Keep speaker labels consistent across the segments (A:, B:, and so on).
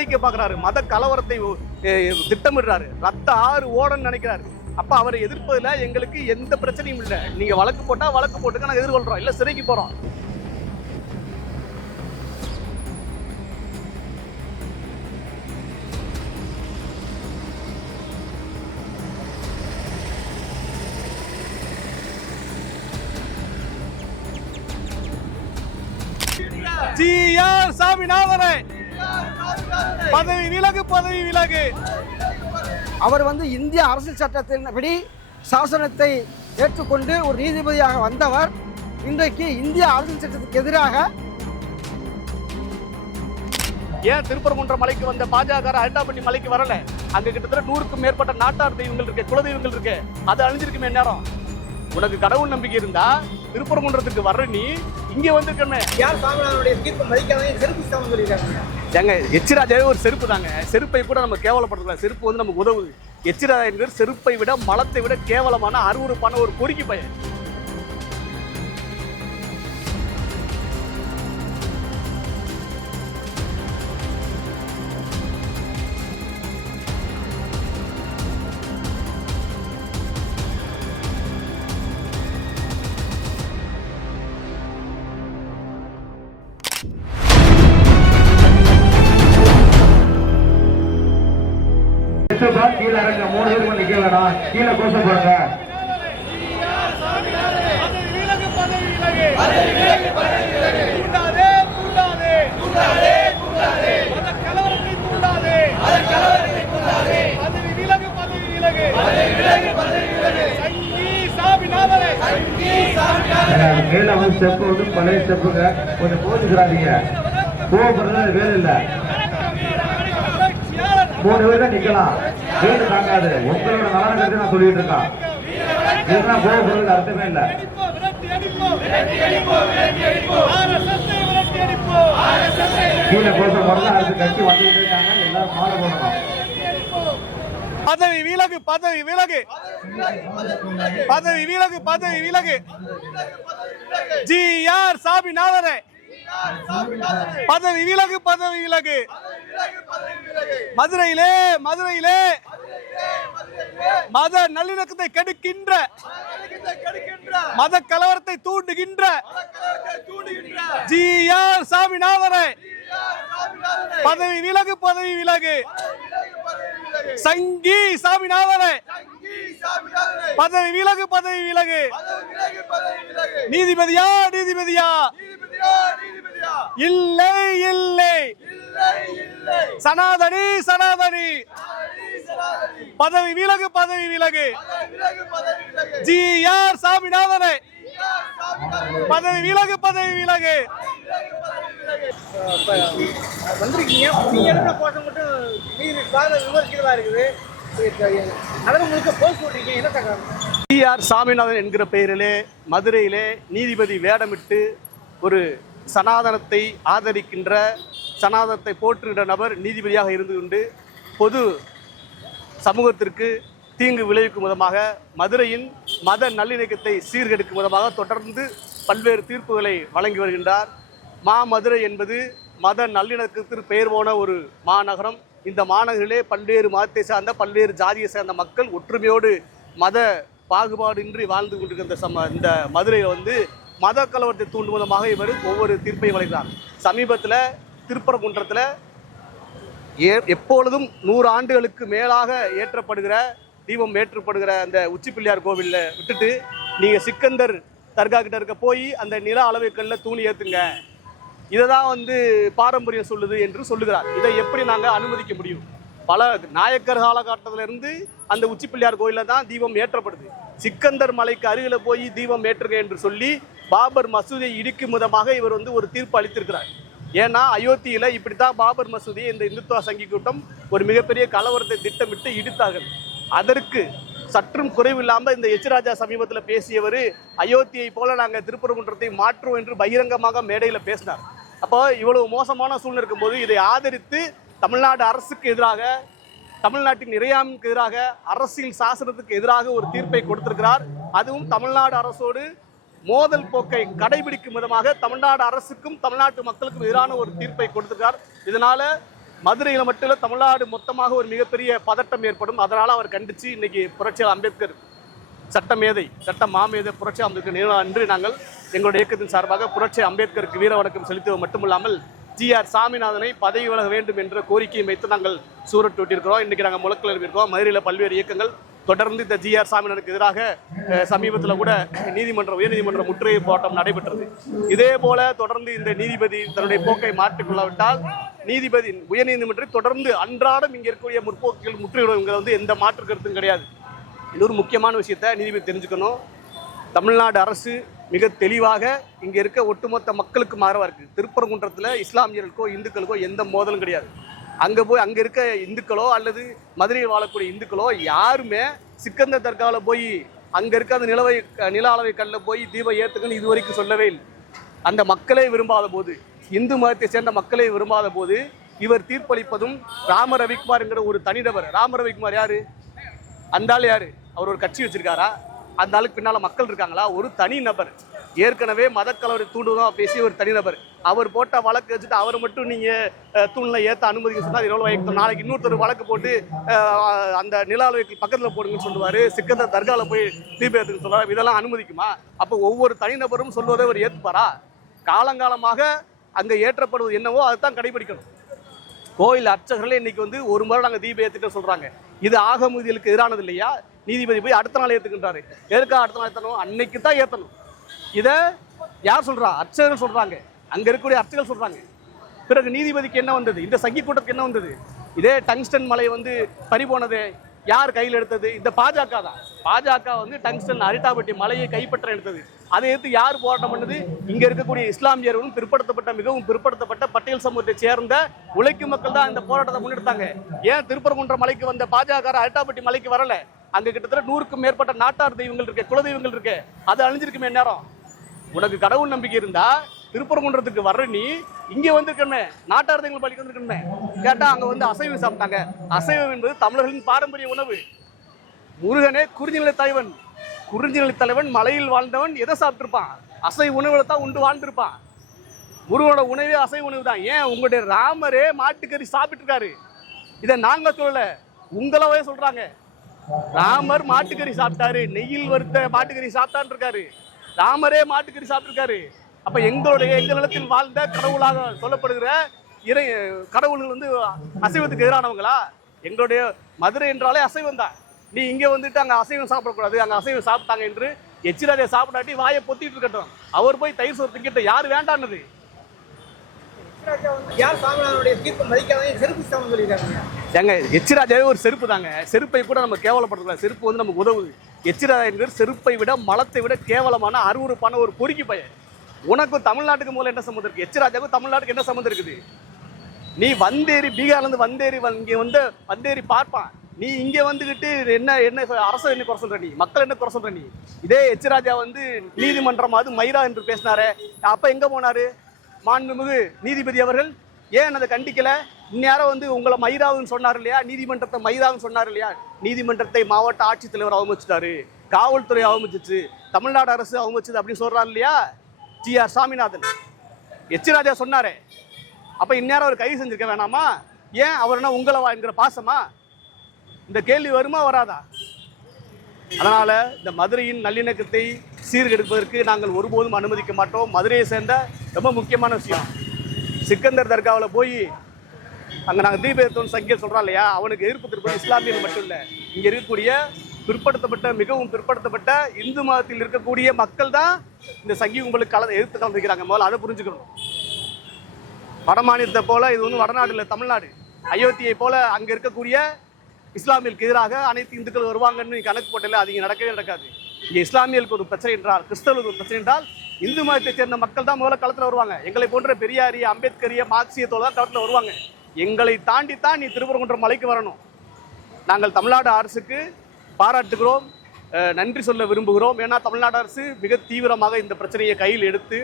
A: வைக்க பாக்குறாரு மத கலவரத்தை திட்டமிடுறாரு. ரத்த ஆறு ஓடன்னு நினைக்கிறாரு. அப்ப அவரை எதிர்ப்பதுல எங்களுக்கு எந்த பிரச்சனையும் இல்லை. நீங்க வழக்கு போட்டா வழக்கு போட்டுக்க நாங்கள் எதிர்கொள்றோம். இல்ல சிறைக்கு போறோம். ஜி ஆர் சாமிநாதனை. பதவி விலகு பதவி விலகு.
B: அவர் வந்து இந்திய அரசியல் சட்டத்தின்படி சாசனத்தை ஏற்றுக்கொண்டு ஒரு நீதிபதியாக வந்தவர். இன்றைக்கு இந்திய அரசியல் சட்டத்துக்கு எதிராக
A: ஏன் திருப்பரங்குன்ற மலைக்கு வந்த பாஜக அல்டாப்பட்டி மலைக்கு வரல? அங்க கிட்டத்தட்ட நூறுக்கும் மேற்பட்ட நாட்டார் தெய்வங்கள் இருக்கு குல தெய்வங்கள் இருக்கு. அது அழிஞ்சிருக்குமே நேரம் உனக்கு கடவுள் நம்பிக்கை இருந்தா திருப்பரங்குன்றத்துக்கு வர்ற நீ இங்க வந்திருக்கமே.
B: யார் சாமிநாதனுடைய தீர்ப்பு மதிக்காத செருப்பு சாமி சொல்லியிருக்காங்க.
A: ஏங்க எச்சிராஜாவே ஒரு செருப்பு தாங்க. செருப்பை கூட நம்ம கேவலப்படுத்தல செருப்பு வந்து நமக்கு உதவுது. எச்சிராஜா என்கிற செருப்பை விட மலத்தை விட கேவலமான அருவருப்பான ஒரு பொறுக்கி பையன்.
C: எட்டுப்பா கீழே இறங்க மூணு பேருக்கு நிக்க வேணாம். கீழே கோஷம் போடுங்க. கீழே வந்து ஸ்டெப் வந்து பழைய ஸ்டெப்புங்க கொஞ்சம் போச்சுக்கிறாதீங்க கோவப்படுறது வேலை இல்லை. மூணு பேர் தான் நிக்கலாம். வீடு தாங்காது உங்களோட நலன் கருத்து நான் சொல்லிட்டு இருக்கேன் இதெல்லாம் பொருள் அர்த்தமே இல்லை. கீழே கோஷம் போடுறது அடுத்து கட்சி வந்துட்டு இருக்காங்க. எல்லாரும் மாற போடணும்.
A: பதவி விலகு பதவி விலகு. பதவி விலகு பதவி விலகு. ஜி ஆர் சாபி நாதரே பதவி விலகு பதவி விலகு. மதுரையிலே மதுரையிலே. மத நல்லிணக்கத்தை கெடுக்கின்ற. மத கலவரத்தை தூண்டுகின்ற. ஜி ஆர் சாமிநாதனே பதவி விலகு பதவி விலகு. சங்கி சாமிநாதனே பதவி விலகு பதவி விலகு. நீதிபதியா நீதிபதியா? இல்லை இல்லை. சனாதனி சனாதனி. பதவி விலகு பதவி விலகு. ஜி. ஆர். சாமிநாதனே. பதவி விலகு பதவி விலகு.
B: வந்திருக்கீங்க நீங்க எடுக்கிற கோஷம் மட்டும் விமர்சிக்கிறதா இருக்குது?
A: D R. சாமிநாதன் என்கிற பெயரிலே மதுரையிலே நீதிபதி வேடமிட்டு ஒரு சனாதனத்தை ஆதரிக்கின்ற சனாதனத்தை போற்றுகின்ற நபர் நீதிபதியாக இருந்து கொண்டு பொது சமூகத்திற்கு தீங்கு விளைவிக்கும் விதமாக மதுரையின் மத நல்லிணக்கத்தை சீர்கெடுக்கும் விதமாக தொடர்ந்து பல்வேறு தீர்ப்புகளை வழங்கி வருகின்றார். மா மதுரை என்பது மத நல்லிணக்கத்திற்கு பெயர் போன ஒரு மாநகரம். இந்த மாநகரிலே பல்வேறு மதத்தை சார்ந்த பல்வேறு ஜாதியை சார்ந்த மக்கள் ஒற்றுமையோடு மத பாகுபாடின்றி வாழ்ந்து கொண்டிருக்கிற இந்த சம இந்த மதுரையில் வந்து மத கலவரத்தை தூண்டும் விதமாக இவர் ஒவ்வொரு தீர்ப்பையும் வழங்கினார். சமீபத்தில் திருப்பரங்குன்றத்தில் ஏ எப்பொழுதும் நூறு ஆண்டுகளுக்கு மேலாக ஏற்றப்படுகிற தீபம் ஏற்றப்படுகிற அந்த உச்சிப்பிள்ளையார் கோவிலில் விட்டுட்டு நீங்கள் சிக்கந்தர் தர்கா கிட்ட இருக்க போய் அந்த நில அளவைக்கல்ல தூணி ஏற்றுங்க இதை தான் வந்து பாரம்பரியம் சொல்லுது என்று சொல்லுகிறார். இதை எப்படி நாங்கள் அனுமதிக்க முடியும்? பல நாயக்கர் காலகட்டத்திலிருந்து அந்த உச்சிப்பிள்ளையார் கோயிலில் தான் தீபம் ஏற்றப்படுது. சிக்கந்தர் மலைக்கு அருகில் போய் தீபம் ஏற்றுங்க என்று சொல்லி பாபர் மசூதியை இடிக்கும் விதமாக இவர் வந்து ஒரு தீர்ப்பு அளித்திருக்கிறார். ஏன்னா இப்படி தான் பாபர் மசூதியை இந்த இந்துத்துவ சங்கி கூட்டம் ஒரு மிகப்பெரிய கலவரத்தை திட்டமிட்டு இடித்தார்கள். அதற்கு சற்றும் குறைவில்லாமல் இந்த எச்ராஜா சமீபத்தில் பேசியவர் அயோத்தியை போல நாங்கள் திருப்பரங்குன்றத்தை மாற்றுவோம் என்று பகிரங்கமாக மேடையில் பேசினார். அப்போ இவ்வளவு மோசமான சூழ்நிலை இருக்கும்போது இதை ஆதரித்து தமிழ்நாடு அரசுக்கு எதிராக தமிழ்நாட்டின் இறையாமைக்கு எதிராக அரசியல் சாசனத்துக்கு எதிராக ஒரு தீர்ப்பை கொடுத்திருக்கிறார். அதுவும் தமிழ்நாடு அரசோடு மோதல் போக்கை கடைபிடிக்கும் விதமாக தமிழ்நாடு அரசுக்கும் தமிழ்நாட்டு மக்களுக்கும் எதிரான ஒரு தீர்ப்பை கொடுத்திருக்கிறார். இதனால மதுரையில் மட்டும் இல்லை தமிழ்நாடு மொத்தமாக ஒரு மிகப்பெரிய பதட்டம் ஏற்படும். அதனால் அவர் கண்டித்து இன்னைக்கு புரட்சியாளர் அம்பேத்கர் சட்ட மேதை சட்ட மாமேதை புரட்சி அம்பேத்கர் நிறுவன அன்று நாங்கள் எங்களுடைய இயக்கத்தின் சார்பாக புரட்சி அம்பேத்கருக்கு வீர வணக்கம் செலுத்துவது மட்டுமில்லாமல் ஜி ஆர் சாமிநாதனை பதவி விலக வேண்டும் என்ற கோரிக்கையை வைத்து நாங்கள் சூரட் விட்டிருக்கிறோம். இன்றைக்கி நாங்கள் முழக்கல் இருக்கோம் மதுரையில் பல்வேறு இயக்கங்கள். தொடர்ந்து இந்த ஜி ஆர் சாமிநாதனுக்கு எதிராக சமீபத்தில் கூட நீதிமன்ற உயர்நீதிமன்ற முற்றுகை போராட்டம் நடைபெற்றது. இதே போல தொடர்ந்து இந்த நீதிபதி தன்னுடைய போக்கை மாற்றிக்கொள்ளாவிட்டால் நீதிபதி உயர்நீதிமன்றம் தொடர்ந்து அன்றாடம் இங்கே இருக்கக்கூடிய முற்போக்குகள் முற்றுகையிடுங்கிறது வந்து எந்த மாற்று கருத்தும் கிடையாது. இன்னொரு முக்கியமான விஷயத்த நீதிபதி தெரிஞ்சுக்கணும். தமிழ்நாடு அரசு மிக தெளிவாக இங்கே இருக்க ஒட்டுமொத்த மக்களுக்கு மாறவா இருக்கு. திருப்பரங்குன்றத்தில் இஸ்லாமியர்களுக்கோ இந்துக்களுக்கோ எந்த மோதலும் கிடையாது. அங்கே போய் அங்கே இருக்க இந்துக்களோ அல்லது மதுரையில் வாழக்கூடிய இந்துக்களோ யாருமே சிக்கந்த தர்காவில் போய் அங்கே இருக்க அந்த நிலவை நில அளவை கல்லில் போய் தீபம் ஏற்றுக்குன்னு இது வரைக்கும் சொல்லவே இல்லை. அந்த மக்களே விரும்பாத போது இந்து மதத்தை சேர்ந்த மக்களே விரும்பாத போது இவர் தீர்ப்பளிப்பதும் ராம ரவிக்குமார்ங்கிற ஒரு தனிநபர். ராம ரவிக்குமார் யாரு? அந்த ஆள் யாரு? அவர் ஒரு கட்சி வச்சிருக்காரா? அந்த ஆளுக்கு பின்னால் மக்கள் இருக்காங்களா? ஒரு தனி நபர். ஏற்கனவே மதக்கலவரை தூண்டுதான் பேசி ஒரு தனிநபர் அவர் போட்ட வழக்கு வச்சுட்டு அவர் மட்டும் நீங்கள் தூணில் ஏற்ற அனுமதிக்க சொன்னால் எவ்வளோ எவ்வளவு நாளைக்கு இன்னொருத்தர் வழக்கு போட்டு அந்த நில அளவுக்கு போடுங்கன்னு சொல்லுவார். சிக்கந்தர் தர்காவில் போய் தீபேத்துன்னு சொல்லுவார். இதெல்லாம் அனுமதிக்குமா? அப்போ ஒவ்வொரு தனிநபரும் சொல்வதை அவர் ஏற்றுப்பாரா காலங்காலமாக அங்கே ஏற்றப்படுவது என்னவோ அதுதான் கடைபிடிக்கணும். கோயில் அர்ச்சகர்களே இன்னைக்கு வந்து ஒரு முறை நாங்கள் தீபம் ஏற்றிட்டு சொல்கிறாங்க இது ஆகமுதிகளுக்கு எதிரானது இல்லையா? நீதிபதி போய் அடுத்த நாள் ஏற்றுக்கின்றாரு எதுக்காக அடுத்த நாள் ஏற்றணும் அன்னைக்கு தான் ஏற்றணும் இதை யார் சொல்கிறா அர்ச்சகர்கள் சொல்கிறாங்க அங்கே இருக்கக்கூடிய அர்ச்சகர்கள் சொல்கிறாங்க பிறகு நீதிபதிக்கு என்ன வந்தது? இந்த சங்கி கூட்டத்துக்கு என்ன வந்தது? இதே டங்ஸ்டன் மலை வந்து பறி போனது யார் கையில் எடுத்தது? இந்த பாஜக தான். பாஜக வந்து டங்ஸ்டன் அரிட்டாபட்டி மலையை கைப்பற்ற எடுத்தது. அதை எடுத்து யார் போராட்டம் பண்ணது? இங்கே இருக்கக்கூடிய இஸ்லாமியர்களும் பிற்படுத்தப்பட்ட மிகவும் பிற்படுத்தப்பட்ட பட்டியல் சமூகத்தை சேர்ந்த உழைக்கும் மக்கள் தான் இந்த போராட்டத்தை முன்னெடுத்தாங்க. ஏன் திருப்பரங்குன்ற மலைக்கு வந்த பாஜக அரிட்டாபட்டி மலைக்கு வரல? அங்க கிட்டத்தட்ட நூறுக்கும் மேற்பட்ட நாட்டார் தெய்வங்கள் இருக்கு குல தெய்வங்கள் இருக்கு. அது அழிஞ்சிருக்குமே நேரம் உனக்கு கடவுள் நம்பிக்கை இருந்தா திருப்பரங்குன்றத்துக்கு வர்ற நீ இங்க வந்திருக்கணுமே நாட்டார் தெய்வங்கள் பள்ளிக்கு வந்திருக்கணுமே. கேட்டா அங்க வந்து அசைவம் சாப்பிட்டாங்க. அசைவம் என்பது தமிழர்களின் பாரம்பரிய உணவு. முருகனே குறிஞ்சிநிலை தலைவன். குறிஞ்சிநிலை தலைவன் மலையில் வாழ்ந்தவன் எதை சாப்பிட்ருப்பான் அசை உணவுல தான் உண்டு வாழ்ந்திருப்பான். முருகனோட உணவே அசை உணவு தான். ஏன்? உங்களுடைய ராமரே மாட்டுக்கறி சாப்பிட்டுருக்காரு. இதை நாங்கள் சொல்லலை. உங்களவே சொல்கிறாங்க ராமர் மாட்டுக்கறி சாப்பிட்டாரு. நெய்யில் வறுத்த மாட்டுக்கறி சாப்பிட்டான்னு இருக்காரு ராமரே மாட்டுக்கறி சாப்பிட்டுருக்காரு. அப்ப எங்களுடைய எங்கள் நிலத்தில் வாழ்ந்த கடவுளாக சொல்லப்படுகிற இறை கடவுள்கள் வந்து அசைவத்துக்கு எதிரானவங்களா? எங்களுடைய மதுரை என்றாலே அசைவம் தான் நீ இங்க வந்துட்டு அங்க அசைவம் சாப்பிடக்கூடாது. அங்கே அசைவம் சாப்பிட்டாங்க என்று எச்சிராஜை சாப்பிடாட்டி வாயை பொத்திட்டு இருக்கட்டும். அவர் போய் தயிர் சோறு திங்கிட்ட யார் வேண்டானது
B: யார் சாமிநாதனுடைய தீர்ப்பு மதிக்காதே செருப்பு சாமி சொல்லியிருக்காங்க.
A: ஏங்க எச்சிராஜாவே ஒரு செருப்பு தாங்க செருப்பை கூட நம்ம கேவலப்படுறதுல செருப்பு வந்து நமக்கு உதவுது. எச்சிராஜா என்கிற செருப்பை விட மலத்தை விட கேவலமான அருவருப்பான ஒரு பொறுக்கி பையன். உனக்கும் தமிழ்நாட்டுக்கு முதல்ல என்ன சம்மந்தம் இருக்கு? எச்சிராஜாவுக்கும் தமிழ்நாட்டுக்கு என்ன சம்மந்தம் இருக்குது? நீ வந்தேரி பீகார்லேருந்து வந்தேரி வ- வந்து வந்தேரி பார்ப்பான். நீ இங்கே வந்துக்கிட்டு என்ன என்ன அரசு என்ன குறை சொல்கிற நீ? மக்கள் என்ன குறை சொல்கிற நீ? இதே எச்சிராஜா வந்து நீதிமன்றம் அது என்று பேசினாரே. அப்போ எங்கே போனார்? மாண்புமிகு நீதிபதி அவர்கள் ஏன் அதை கண்டிக்கல? இந்நேரம் வந்து உங்களை மைதாவுன்னு சொன்னார் இல்லையா? நீதிமன்றத்தை மைதாவுன்னு சொன்னார் இல்லையா? நீதிமன்றத்தை மாவட்ட ஆட்சித்தலைவர் அவமதிச்சிட்டாரு. காவல்துறை அவமதிச்சு தமிழ்நாடு அரசு அவமதிச்சது அப்படின்னு சொல்கிறாரு இல்லையா? T R Saminathan. எச்ராஜா சொன்னாரே. அப்போ இந்நேரம் அவர் கைது செஞ்சிருக்க வேணாமா? ஏன் அவர் என்ன உங்களை வா என்கிற பாசமா? இந்த கேள்வி வருமா வராதா? அதனால் இந்த மதுரையின் நல்லிணக்கத்தை சீர்கெடுப்பதற்கு நாங்கள் ஒருபோதும் அனுமதிக்க மாட்டோம். மதுரையை சேர்ந்த ரொம்ப முக்கியமான விஷயம். சிக்கந்தர் தர்காவில் போய் அங்கே நாங்கள் தீபேத்தோன் சங்கிய சொல்கிறோம் இல்லையா அவனுக்கு எதிர்ப்பு திருப்பது இஸ்லாமியர் மட்டும் இல்லை. இங்கே இருக்கக்கூடிய பிற்படுத்தப்பட்ட மிகவும் பிற்படுத்தப்பட்ட இந்து மதத்தில் இருக்கக்கூடிய மக்கள் தான் இந்த சங்கி கும்பலுக்கு கல எதிர்த்து கலந்துக்கிறாங்க முதல்ல அதை புரிஞ்சுக்கணும். வட மாநிலத்தை போல இது வந்து வடநாடு இல்லை தமிழ்நாடு. அயோத்தியை போல அங்கே இருக்கக்கூடிய இஸ்லாமியர்களுக்கு எதிராக அனைத்து இந்துக்கள் வருவாங்கன்னு கணக்கு போட்டல அது இங்கே நடக்கவே நடக்காது. இங்கே இஸ்லாமியர்களுக்கு ஒரு பிரச்சனை என்றால் கிறிஸ்தவர்களுக்கு ஒரு பிரச்சனை என்றால் இந்து மதத்தை சேர்ந்த மக்கள் தான் முதல்ல களத்தில் வருவாங்க. எங்களை போன்ற பெரியாரிய அம்பேத்கரிய மார்க்சியத்தோடு தான் களத்தில் வருவாங்க. எங்களை தாண்டி தான் நீ திருப்பரங்குன்றம் மலைக்கு வரணும். நாங்கள் தமிழ்நாடு அரசுக்கு பாராட்டுகிறோம். நன்றி சொல்ல விரும்புகிறோம். ஏன்னா தமிழ்நாடு அரசு மிக தீவிரமாக இந்த பிரச்சனையை கையில் எடுத்து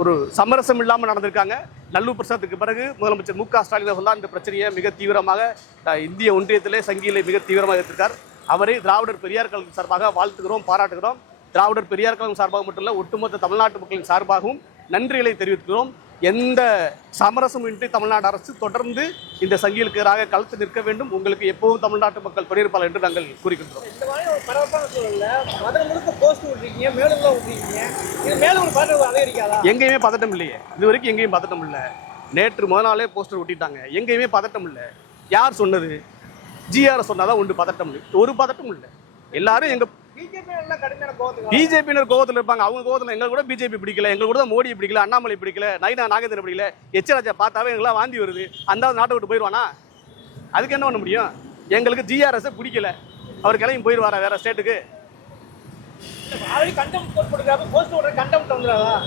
A: ஒரு சமரசம் இல்லாமல் நடந்திருக்காங்க. லல்லு பிரசாத்துக்கு பிறகு முதலமைச்சர் மு க ஸ்டாலின் அவர்கள் இந்த பிரச்சனையை மிக தீவிரமாக இந்திய ஒன்றியத்திலே சங்கியிலே மிக தீவிரமாக எடுத்திருக்கார். அவரை திராவிடர் பெரியார் கழகம் சார்பாக வாழ்த்துகிறோம் பாராட்டுகிறோம். திராவிடர் பெரியார் கழகம் சார்பாக மட்டும் இல்லை ஒட்டுமொத்த தமிழ்நாட்டு மக்களின் சார்பாகவும் நன்றிகளை தெரிவிக்கிறோம் எந்த சமரசமின்றி தமிழ்நாடு அரசு தொடர்ந்து இந்த சங்கிகளுக்கு எதிராக கழுத்து நிற்க வேண்டும். உங்களுக்கு எப்போதும் தமிழ்நாட்டு மக்கள் துணையிருப்பாளர் என்று நாங்கள் கூறுகின்றோம் எங்கேயுமே பதட்டம் இல்லையே. இது வரைக்கும் எங்கேயும் பதட்டம் இல்லை. நேற்று முதல் நாளே போஸ்டர் ஒட்டிட்டாங்க. எங்கேயுமே பதட்டம் இல்லை. யார் சொன்னது? ஜிஆர் சொன்னாதான் உண்டு பதட்டம். ஒரு பதட்டம் இல்லை. எல்லாரும் எங்க பிஜேபியினர் கோவத்தில் இருப்பாங்க. அவங்க கோவத்தில் எங்களுக்கு கூட பிஜேபி பிடிக்கல. எங்களுக்கு கூட மோடி பிடிக்கல. அண்ணாமலை பிடிக்கல. நைனா நாகேந்திரன் பிடிக்கல. எச் ராஜா பார்த்தாவே எங்களாம் வாந்தி வருது. அந்த நாட்டை விட்டு போயிடுவானா அதுக்கு என்ன பண்ண முடியும்? எங்களுக்கு ஜிஆர்எஸ் பிடிக்கல. அவர் கிளம்பி போயிடுவாரா வேற ஸ்டேட்டுக்கு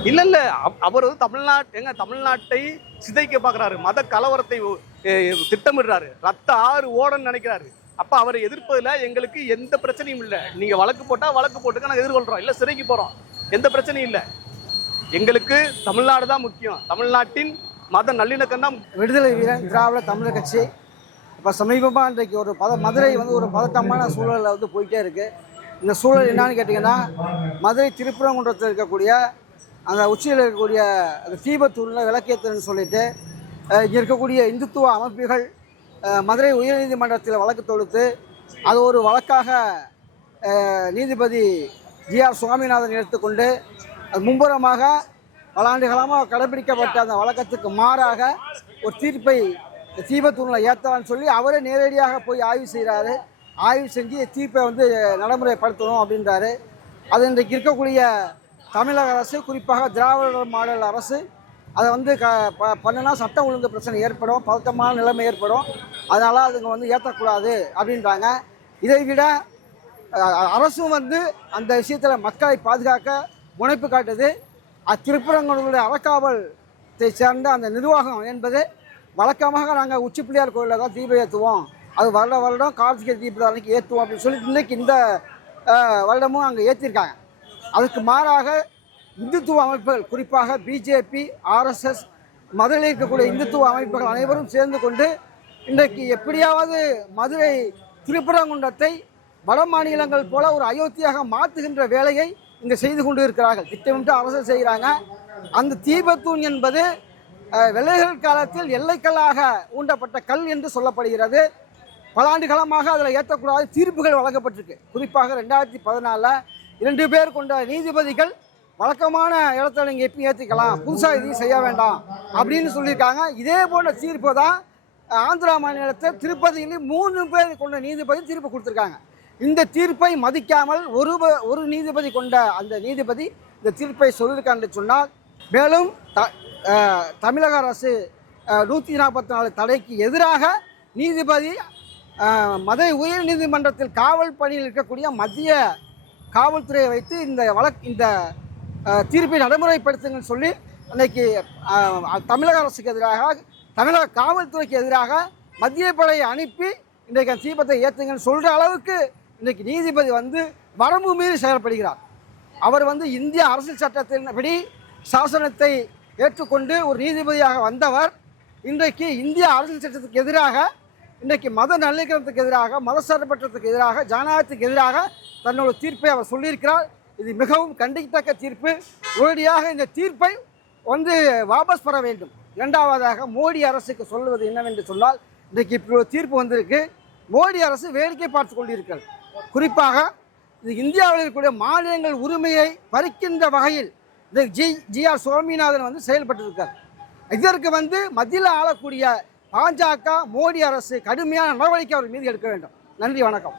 A: இல்ல இல்ல. அவ- அவர் வந்து தமிழ்நாட்டு எங்க தமிழ்நாட்டை சிதைக்க பார்க்கறாரு. மத கலவரத்தை திட்டமிடுறாரு. ரத்த ஆறு ஓடன்னு நினைக்கிறாரு. அப்போ அவரை எதிர்ப்பதில் எங்களுக்கு எந்த பிரச்சனையும் இல்லை. நீங்கள் வழக்கு போட்டால் வழக்கு போட்டுக்க நாங்கள் எதிர்கொள்கிறோம் இல்லை சிறைக்கு போகிறோம் எந்த பிரச்சனையும் இல்லை. எங்களுக்கு தமிழ்நாடு தான் முக்கியம். தமிழ்நாட்டின் மத நல்லிணக்கம் தான்
B: விடுதலை வீரன் திராவிட தமிழர் கட்சி. இப்போ சமீபமாக இன்றைக்கு ஒரு பத மதுரை வந்து ஒரு பதட்டமான சூழலில் வந்து போயிட்டே இருக்குது இந்த சூழல் என்னன்னு கேட்டிங்கன்னா மதுரை திருப்பரங்குன்றத்தில் இருக்கக்கூடிய அந்த உச்சியில் இருக்கக்கூடிய அந்த தீபத்தூரில் விளக்கேற்றுன்னு சொல்லிட்டு இங்கே இருக்கக்கூடிய இந்துத்துவ அமைப்புகள் மதுரை உயர்நீதிமன்றத்தில் வழக்கு தொடுத்து அது ஒரு வழக்காக நீதிபதி ஜி ஆர் சுவாமிநாதன் எடுத்துக்கொண்டு அது மும்புறமாக பல ஆண்டுகாலமாக கடைபிடிக்கப்பட்ட அந்த வழக்கத்துக்கு மாறாக ஒரு தீர்ப்பை தீபத்தூணில் ஏற்றலான்னு சொல்லி அவரே நேரடியாக போய் ஆய்வு செய்கிறாரு. ஆய்வு செஞ்சு தீர்ப்பை வந்து நடைமுறைப்படுத்தணும் அப்படின்றாரு. அது இன்றைக்கு இருக்கக்கூடிய தமிழக அரசு குறிப்பாக திராவிட மாடல் அரசு அதை வந்து க ப பண்ணினா சட்டம் ஒழுங்கு பிரச்சனை ஏற்படும் பதட்டமான நிலைமை ஏற்படும். அதனால் அதுங்க வந்து ஏற்றக்கூடாது அப்படின்றாங்க. இதை விட அரசும் வந்து அந்த விஷயத்தில் மக்களை பாதுகாக்க முனைப்பு காட்டுது. அத்திருப்பரங்களுடைய அறக்காவலத்தை சேர்ந்த அந்த நிர்வாகம் என்பது வழக்கமாக நாங்கள் உச்சிப்பிள்ளையார் கோயிலில் தான் தீபம் ஏற்றுவோம் அது வருட வருடம் கார்த்திகை தீபம் அன்னைக்கு ஏற்றுவோம் அப்படின்னு சொல்லி இன்றைக்கி இந்த வருடமும் அங்கே ஏற்றிருக்காங்க அதுக்கு மாறாக இந்துத்துவ அமைப்புகள் குறிப்பாக பிஜேபி ஆர்எஸ்எஸ் மதுரையில் இருக்கக்கூடிய இந்துத்துவ அமைப்புகள் அனைவரும் சேர்ந்து கொண்டு இன்றைக்கு எப்படியாவது மதுரை திருப்பரங்குன்றத்தை வட மாநிலங்கள் போல ஒரு அயோத்தியாக மாற்றுகின்ற வேலையை இங்கே செய்து கொண்டு இருக்கிறார்கள் திட்டமிட்டு அரசு செய்கிறாங்க அந்த தீபத்தூண் என்பது வெள்ளைகள் காலத்தில் எல்லைக்கல்லாக ஊண்டப்பட்ட கல் என்று சொல்லப்படுகிறது. பல ஆண்டு காலமாக அதில் ஏற்றக்கூடாது தீர்ப்புகள் வழங்கப்பட்டிருக்கு. குறிப்பாக ரெண்டாயிரத்தி பதினாலில் இரண்டு பேர் கொண்ட நீதிபதிகள் வழக்கமான இடத்துல நீங்கள் எப்பயும் ஏற்றிக்கலாம் புதுசாக இதையும் செய்ய வேண்டாம் அப்படின்னு சொல்லியிருக்காங்க. இதே போன்ற தீர்ப்பு தான் ஆந்திரா மாநிலத்தில் திருப்பதியில் மூணு பேர் கொண்ட நீதிபதி தீர்ப்பு கொடுத்துருக்காங்க. இந்த தீர்ப்பை மதிக்காமல் ஒரு ஒரு நீதிபதி கொண்ட அந்த நீதிபதி இந்த தீர்ப்பை சொல்லியிருக்கான்னு சொன்னால் மேலும் த தமிழக அரசு நூற்றி நாற்பத்தி நாலு தடைக்கு எதிராக நீதிபதி மதுரை உயர் நீதிமன்றத்தில் காவல் பணியில் இருக்கக்கூடிய மத்திய காவல்துறையை வைத்து இந்த வழக்கு இந்த தீர்ப்பை நடைமுறைப்படுத்துங்கன்னு சொல்லி அன்னைக்கு தமிழக அரசுக்கு எதிராக தமிழக காவல்துறைக்கு எதிராக மத்திய படையை அனுப்பி இன்றைக்கு அந்த தீபத்தை ஏற்றுங்கன்னு சொல்கிற அளவுக்கு இன்றைக்கு நீதிபதி வந்து வரம்பு மீறி செயல்படுகிறார். அவர் வந்து இந்திய அரசியல் சட்டத்தின்படி சாசனத்தை ஏற்றுக்கொண்டு ஒரு நீதிபதியாக வந்தவர். இன்றைக்கு இந்திய அரசியல் சட்டத்துக்கு எதிராக இன்றைக்கு மத நல்லிணக்கத்துக்கு எதிராக மத சார்பற்றத்துக்கு எதிராக ஜனநாயகத்துக்கு எதிராக தன்னோட தீர்ப்பை அவர் சொல்லியிருக்கிறார். இது மிகவும் கண்டிக்கத்தக்க தீர்ப்பு. உடனடியாக இந்த தீர்ப்பை வந்து வாபஸ் பெற வேண்டும். இரண்டாவதாக மோடி அரசுக்கு சொல்வது என்னவென்று சொன்னால் இன்றைக்கு இப்போ தீர்ப்பு வந்திருக்கு. மோடி அரசு வேடிக்கை பார்த்து கொண்டிருக்கிறது. குறிப்பாக இது இந்தியாவில் இருக்கக்கூடிய மாநிலங்கள் உரிமையை பறிக்கின்ற வகையில் இந்த ஜி ஜி ஆர் சுவாமிநாதன் வந்து செயல்பட்டிருக்கார். இதற்கு வந்து மத்தியில் ஆளக்கூடிய பாஜக மோடி அரசு கடுமையான நடவடிக்கை அவர் மீது எடுக்க வேண்டும். நன்றி வணக்கம்.